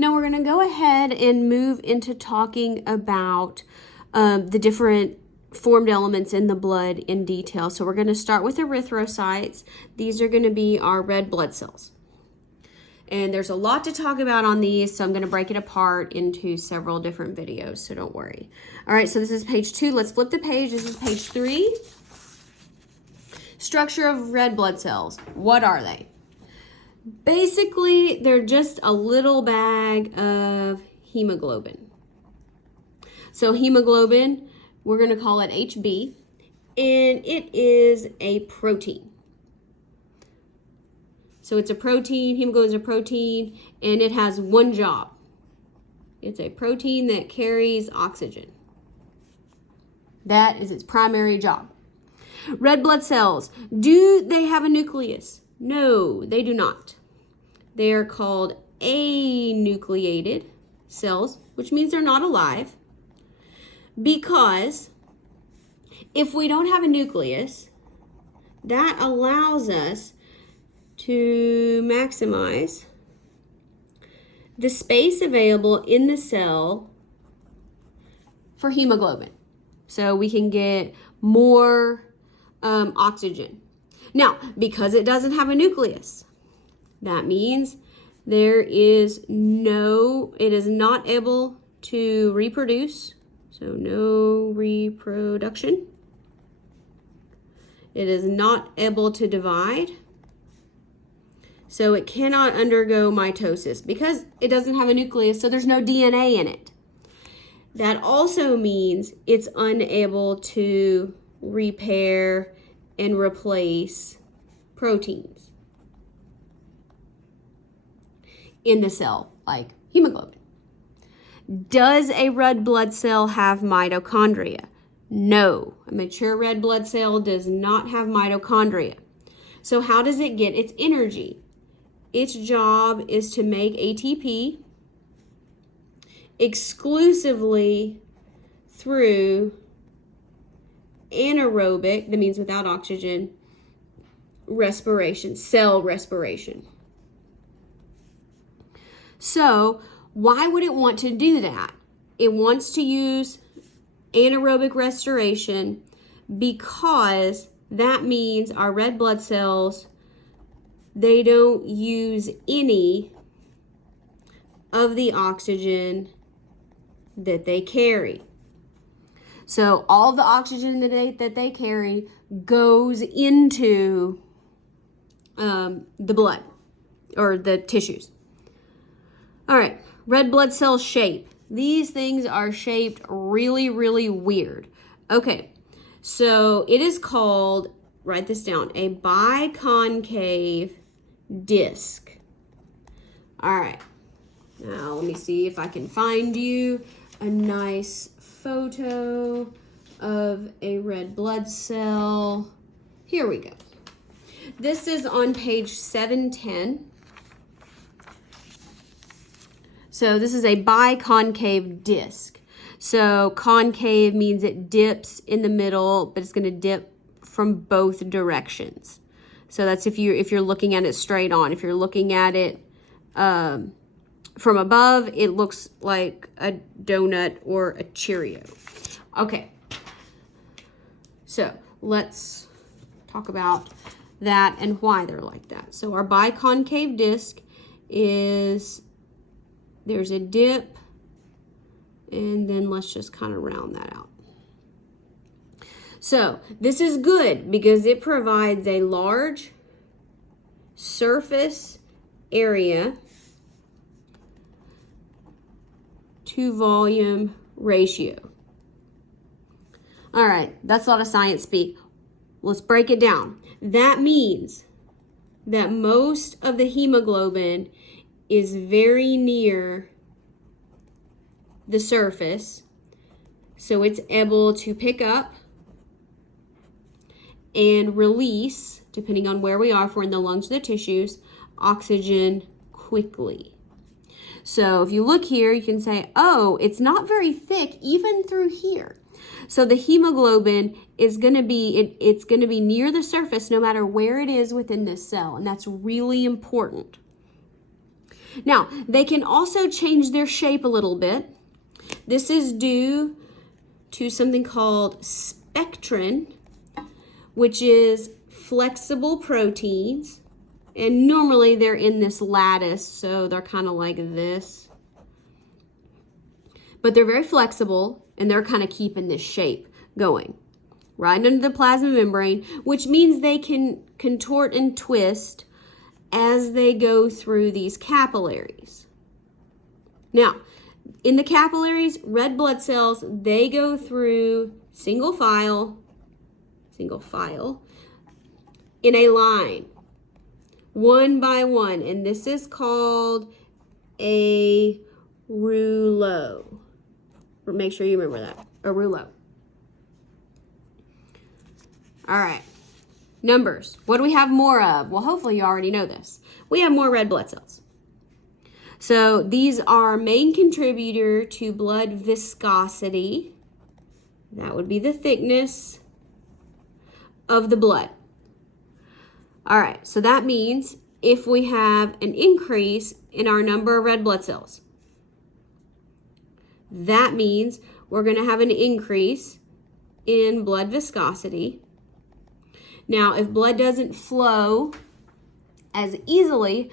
Now we're going to go ahead and move into talking about the different formed elements in the blood in detail. So we're going to start with erythrocytes. These are going to be our red blood cells. And there's a lot to talk about on these, so I'm going to break it apart into several different videos, so don't worry. All right, so this is page 2. Let's flip the page. This is page 3. Structure of red blood cells. What are they? Basically, they're just a little bag of hemoglobin. So hemoglobin, we're going to call it HB, and it is a protein. So it's a protein, hemoglobin is a protein, and it has one job. It's a protein that carries oxygen. That is its primary job. Red blood cells, do they have a nucleus? No, they do not. They are called anucleated cells, which means they're not alive, because if we don't have a nucleus, that allows us to maximize the space available in the cell for hemoglobin. So we can get more oxygen. Now, because it doesn't have a nucleus, that means it is not able to reproduce. So no reproduction. It is not able to divide. So it cannot undergo mitosis because it doesn't have a nucleus, so there's no DNA in it. That also means it's unable to repair and replace proteins in the cell, like hemoglobin. Does a red blood cell have mitochondria? No, a mature red blood cell does not have mitochondria. So how does it get its energy? Its job is to make ATP exclusively through anaerobic, that means without oxygen, respiration, cell respiration. So why would it want to do that? It wants to use anaerobic respiration because that means our red blood cells, they don't use any of the oxygen that they carry. So all the oxygen that they carry goes into the blood or the tissues. All right, red blood cell shape. These things are shaped really, really weird. Okay, so it is called, write this down, a biconcave disc. All right, now let me see if I can find you a nice photo of a red blood cell. Here we go. This is on page 710. So this is a biconcave disc. So concave means it dips in the middle, but it's going to dip from both directions. So that's if you're looking at it straight on. If you're looking at it from above, it looks like a donut or a Cheerio. Okay, so let's talk about that and why they're like that. So our biconcave disc is, there's a dip, and then let's just kind of round that out. So this is good because it provides a large surface area to volume ratio. All right, that's a lot of science speak. Let's break it down. That means that most of the hemoglobin is very near the surface, so it's able to pick up and release, depending on where we are, if we're in the lungs or the tissues, oxygen quickly. So if you look here, you can say, oh, it's not very thick even through here. So the hemoglobin is going to be, it's going to be near the surface no matter where it is within this cell, and that's really important. Now, they can also change their shape a little bit. This is due to something called spectrin, which is flexible proteins. And normally they're in this lattice, so they're kind of like this. But they're very flexible, and they're kind of keeping this shape going right under the plasma membrane, which means they can contort and twist as they go through these capillaries. Now, in the capillaries, red blood cells, they go through single file, in a line, one by one, and this is called a rouleau. Make sure you remember that, a rouleau. All right, numbers. What do we have more of? Well, hopefully you already know this. We have more red blood cells. So these are main contributor to blood viscosity. That would be the thickness of the blood. All right, so that means if we have an increase in our number of red blood cells, that means we're going to have an increase in blood viscosity. Now, if blood doesn't flow as easily,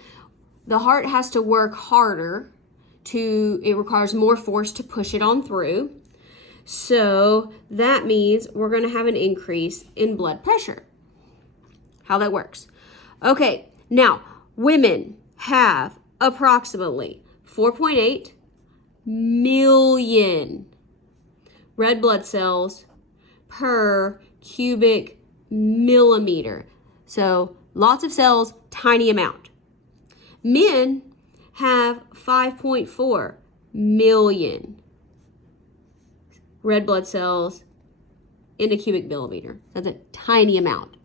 the heart has to work harder it requires more force to push it on through. So that means we're going to have an increase in blood pressure. How that works. Okay, now women have approximately 4.8 million red blood cells per cubic millimeter. So lots of cells, tiny amount. Men have 5.4 million red blood cells in a cubic millimeter. That's a tiny amount.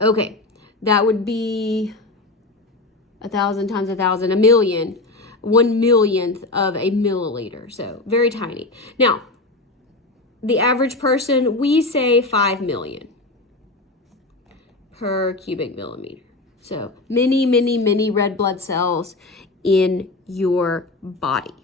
Okay, that would be 1,000 times 1,000, a million, 1/1,000,000th of a milliliter. So very tiny. Now, the average person, we say 5 million per cubic millimeter. So many, many, many red blood cells in your body.